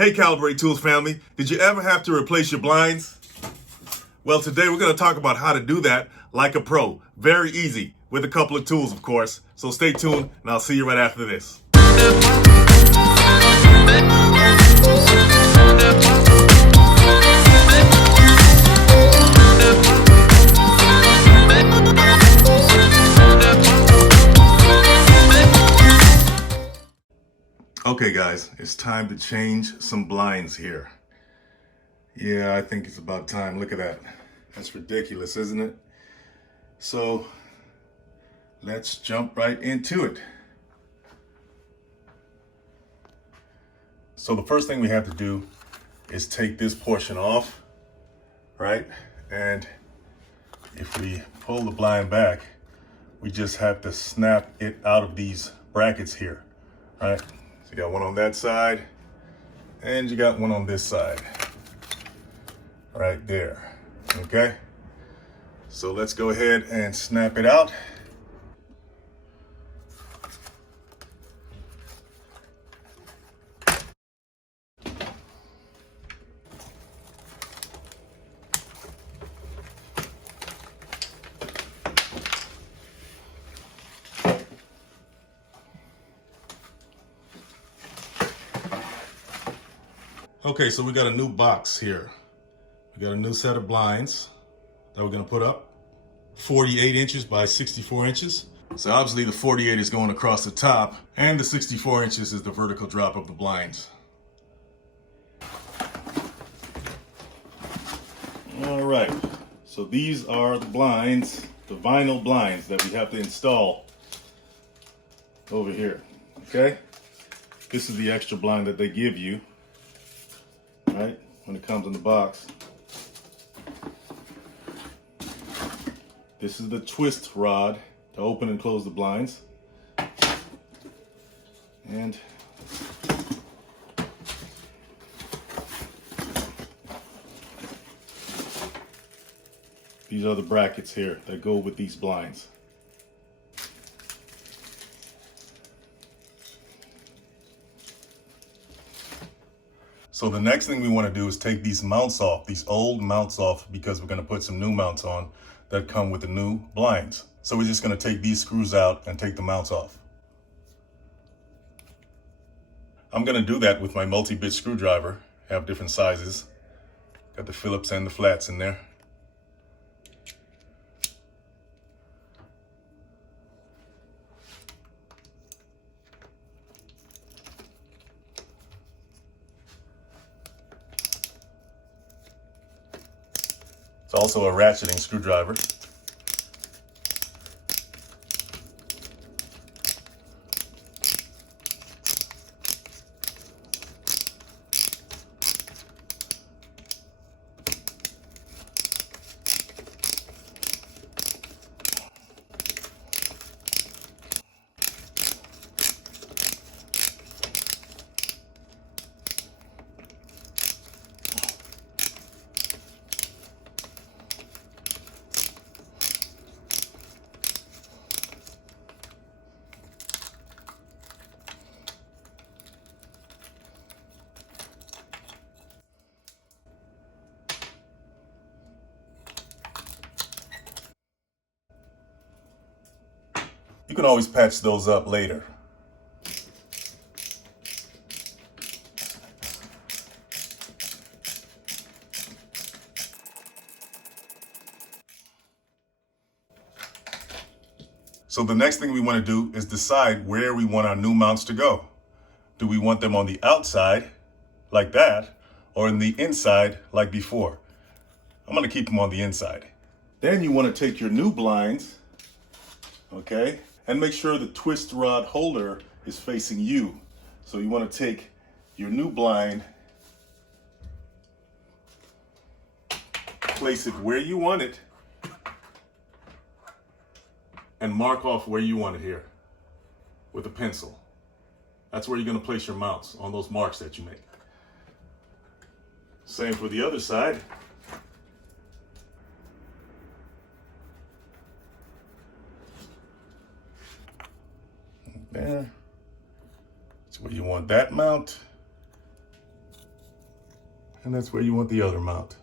Hey Calibrate Tools family, did you ever have to replace your blinds? Well, today we're going to talk about how to do that like a pro. Very easy, with a couple of tools of course. So stay tuned and I'll see you right after this. Okay guys, it's time to change some blinds here. Yeah, I think it's about time. Look at that. That's ridiculous, isn't it? So let's jump right into it. So the first thing we have to do is take this portion off, right? And if we pull the blind back, we just have to snap it out of these brackets here, right? So you got one on that side and you got one on this side, right there, okay? So let's go ahead and snap it out. Okay, so we got a new box here. We got a new set of blinds that we're gonna put up. 48 inches by 64 inches. So obviously the 48 is going across the top and the 64 inches is the vertical drop of the blinds. All right, so these are the blinds, the vinyl blinds that we have to install over here, okay? This is the extra blind that they give you, right, when it comes in the box. This is the twist rod to open and close the blinds. And these are the brackets here that go with these blinds. So the next thing we want to do is take these mounts off, these old mounts off, because we're going to put some new mounts on that come with the new blinds. So we're just going to take these screws out and take the mounts off. I'm going to do that with my multi-bit screwdriver. I have different sizes. Got the Phillips and the flats in there. It's also a ratcheting screwdriver. You can always patch those up later. So the next thing we want to do is decide where we want our new mounts to go. Do we want them on the outside, like that, or in the inside, like before? I'm going to keep them on the inside. Then you want to take your new blinds, okay, and make sure the twist rod holder is facing you. So you want to take your new blind, place it where you want it, and mark off where you want it here with a pencil. That's where you're going to place your mounts, on those marks that you make. Same for the other side. There. That's where you want that mount. And that's where you want the other mount.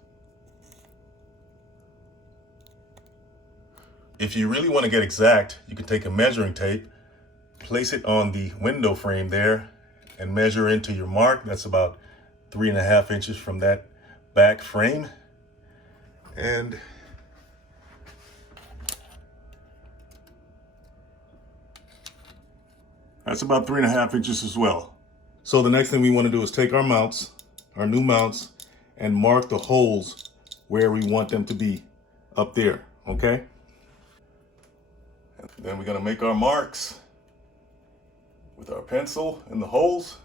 If you really want to get exact, you can take a measuring tape, place it on the window frame there, and measure into your mark. That's about 3.5 inches from that back frame. And that's about 3.5 inches as well. So the next thing we want to do is take our mounts, our new mounts, and mark the holes where we want them to be up there, okay? And then we're gonna make our marks with our pencil in the holes.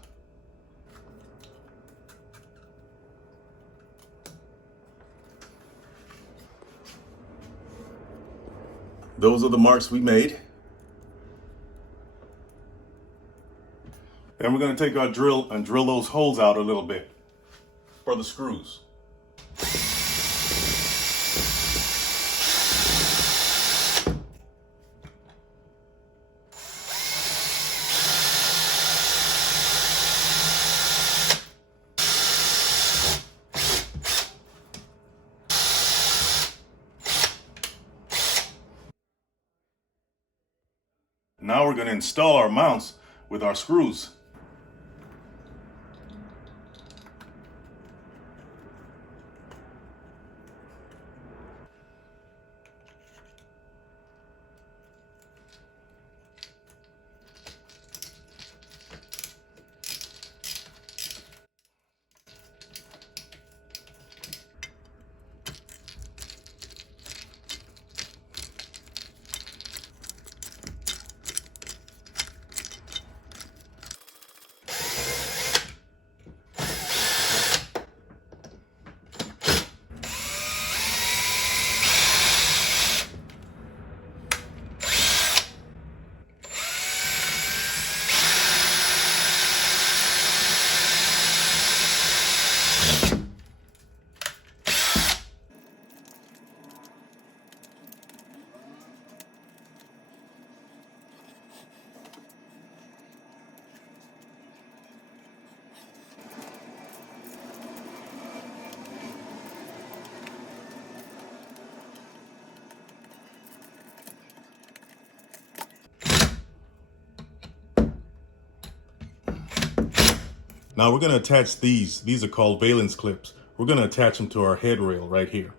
Those are the marks we made. Then we're gonna take our drill and drill those holes out a little bit for the screws. Now we're going to install our mounts with our screws. Now we're going to attach these. These are called valence clips. We're going to attach them to our head rail right here.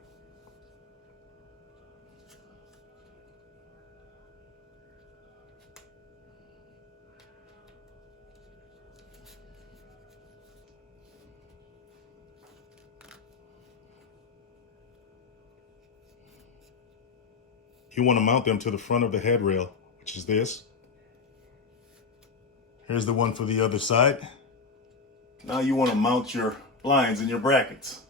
You want to mount them to the front of the head rail, which is this. Here's the one for the other side. Now you want to mount your blinds and your brackets.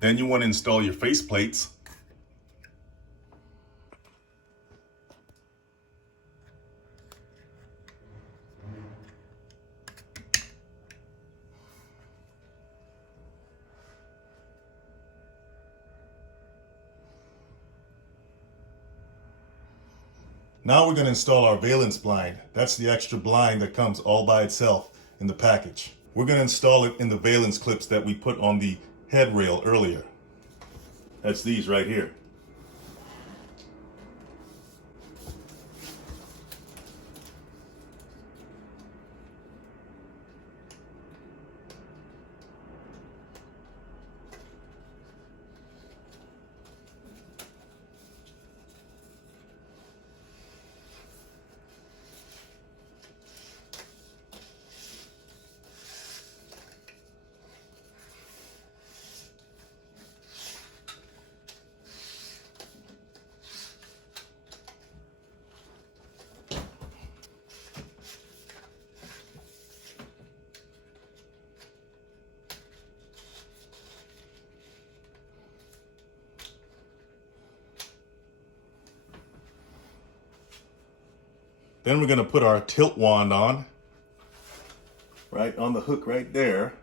Then you want to install your face plates. Now we're going to install our valence blind. That's the extra blind that comes all by itself in the package. We're going to install it in the valence clips that we put on the head rail earlier. That's these right here. Then we're going to put our tilt wand on, right on the hook right there.